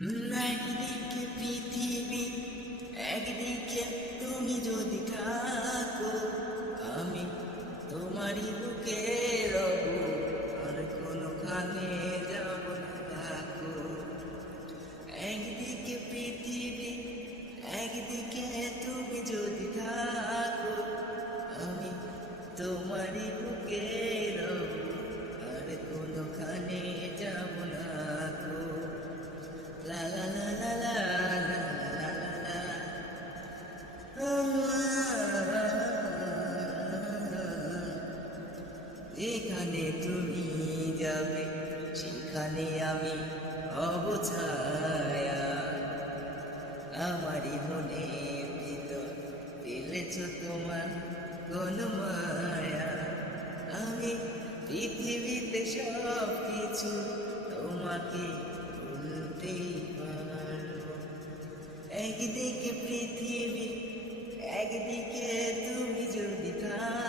একদিকে পৃথিবী, একদিকে তুমি যদি থাকো, আমি তোমারই বুকে রব, আর কোনোখানে যাব না থাকো। একদিকে পৃথিবী, একদিকে তুমি যদি থাকো, আমি তোমারই বুকে রব, আর কোনোখানে যাব না থাকো। লা লা লা লা লা লা লা লা যেখানে তুমি যাবে সেখানে আমি হব ছায়া। আমারই মনের ভিতর ফেলেছ তোমার কোন মায়া। আমি পৃথিবীতে সব কিছু তোমাকে বলতেই পারবো। একদিকে পৃথিবী, একদিকে তুমি যদি থাকো,